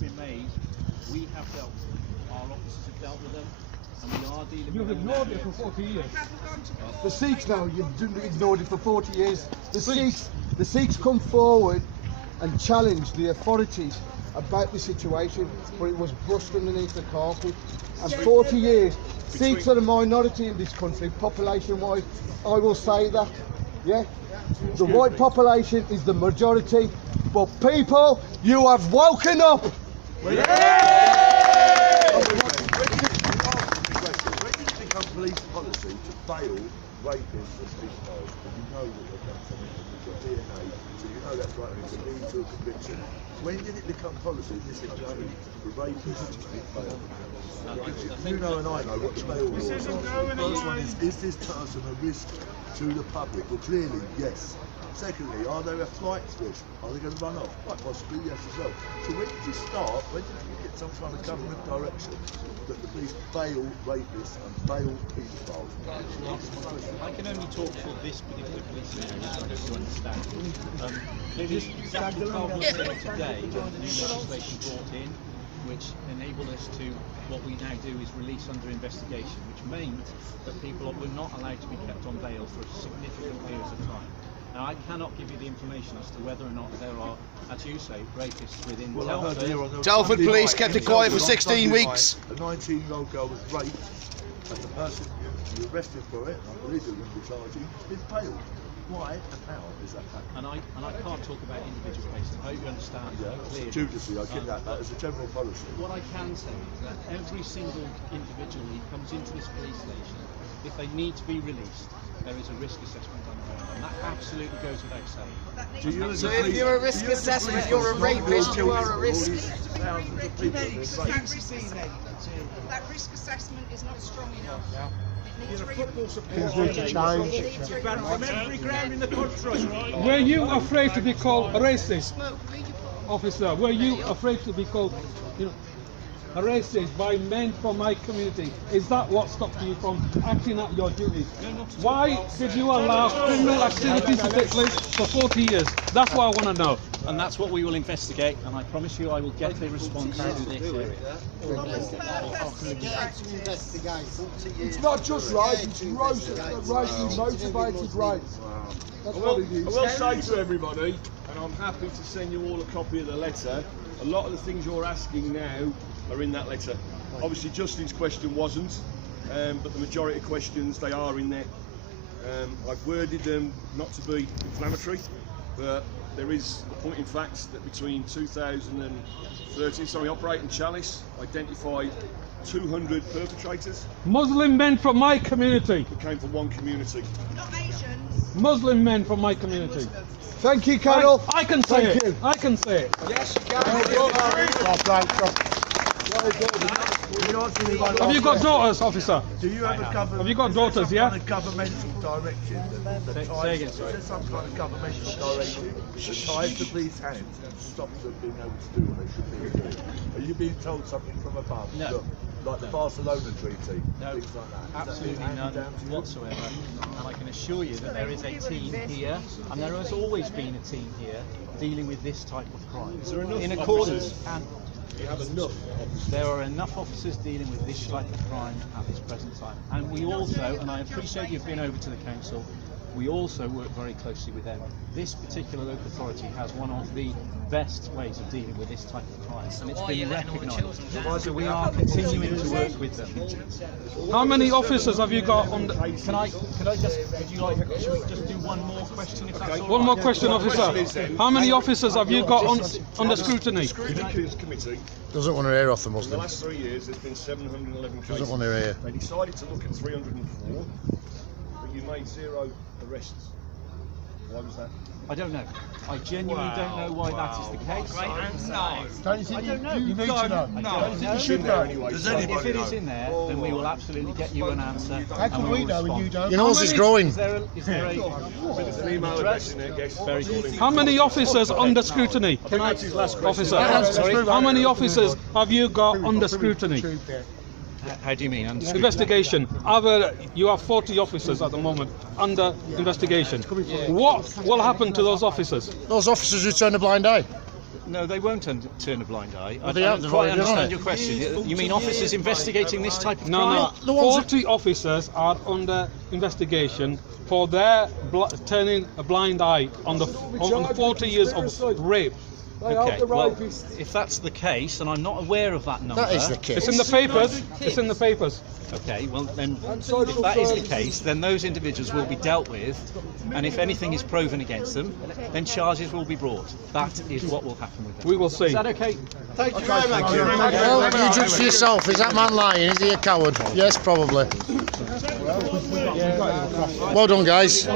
have been made, we have dealt with them. Our officers have dealt with them, and we are dealing You've with them. ignored it for 40 years. The Sikhs now, you've ignored it for 40 years. The Sikhs come forward and challenge the authorities about the situation, but it was brushed underneath the carpet. And 40 years, Sikhs are a minority in this country, population-wise. I will say that, yeah. The white population is the majority, but people, you have woken up. When did it become police policy to bail rapists as big guys? And you know that they've done something, and you've got DNA, so you know that's right, and it's a lead to a conviction. When did it become policy in this country for rapists to be bailed? You know and I know what the bail laws are. The first one is this person a risk to the public? Well, clearly, yes. Secondly, are there a flight risk? Are they going to run off? Quite possibly, yes as well. So when did you start, when did you get some kind of government direction that the police bail rapists and bail paedophiles? I can only talk for this particular police area to understand. Clearly, exactly 12 months ago today, there was new legislation brought in, which enabled us to, what we now do is release under investigation, which meant that people were not allowed to be kept on bail for significant periods of time. Now, I cannot give you the information as to whether or not there are, as you say, rapists within Telford. Telford police kept it quiet for 16 weeks. A 19-year-old girl was raped, and the person you arrested for it, and I believe you're going to be charging, has been bailed. Why and how is that happening? And I can't talk about individual cases. I hope you understand. Yeah, judici, I get that as a general policy. What I can say is that every single individual who comes into this police station, if they need to be released, there is a risk assessment done around them. That absolutely goes without saying. So if you're a risk assessment, you're a rapist, you are a risk. That risk assessment is not strong enough. Things need to change. From every ground in the country. Were you afraid to be called a racist, officer? Were you afraid to be called, a racist by men from my community? Is that what stopped you from acting out your duties? Why did you allow criminal activities to take place for 40 years? That's what I want to know. And that's what we will investigate, and I promise you I will get a response to this area. It's not just rape, it's racially motivated rape. That's what it is. I will say to everybody, and I'm happy to send you all a copy of the letter, a lot of the things you're asking now are in that letter. Obviously Justin's question wasn't, but the majority of questions, they are in there. I've worded them not to be inflammatory, but there is a point in fact that between 2013, Operating Chalice identified 200 perpetrators. Muslim men from my community. Who came from one community. Not Asians. Muslim men from my community. Thank you, Carol. I can say it. I can say it. Yes, you can. Have you got daughters, officer? Do you have a government? Have you got daughters? Yeah. Kind of governmental direction that ties, is there some kind of governmental direction that ties the police hands and stops them being able to do what they should be doing? Are you being told something from above? No. Look, like the Barcelona Treaty, No, things like that. absolutely none whatsoever. And I can assure you that there is a team here, and there has always been a team here dealing with this type of crime. Is there enough in accordance, officers? and You have enough officers. there are enough officers dealing with this type of crime at this present time. And we also, and I appreciate you've been over to the council, we also work very closely with them. This particular local authority has one of the best ways of dealing with this type of crime, and it's been recognised. So we are continuing to work with them. How many officers have you got on the... Can I just, would you like, should we just do one more question if that's all One right? more question, officer. How many officers have you got under scrutiny? Scrutiny Committee, Doesn't want to hear off the in the Muslim. last 3 years there's been 711 cases. Doesn't want to hear. They decided to look at 304, but you made 0 arrests. Why was that? I don't know. I genuinely don't know why that is the case. Don't you think you need to know? I don't know. You should know. Does If anybody it know? is in there, then we will absolutely get you an answer. How can we know and you don't? Your nose is growing. Is there a There's an email address in there, yes. Very good. How many officers under scrutiny? That's his last question. Officer, how many officers have you got under scrutiny? How do you mean? Investigation. You have 40 officers at the moment under investigation. What will happen to those officers? Those officers who turn a blind eye. No, they won't turn a blind eye. I they don't have, quite they've already done understand it. your question. You mean officers investigating this type of No, crime? no. 40 officers are under investigation for their turning a blind eye on the 40 years of rape. Okay, well, if that's the case, and I'm not aware of that number. That is the case. It's in the papers. It's in the papers. Okay, well then, if that is the case, then those individuals will be dealt with, and if anything is proven against them, then charges will be brought. That is what will happen with them. We will see. Is that okay? Thank you very much. Well, you judge for yourself. Is that man lying? Is he a coward? Yes, probably. Well done, guys.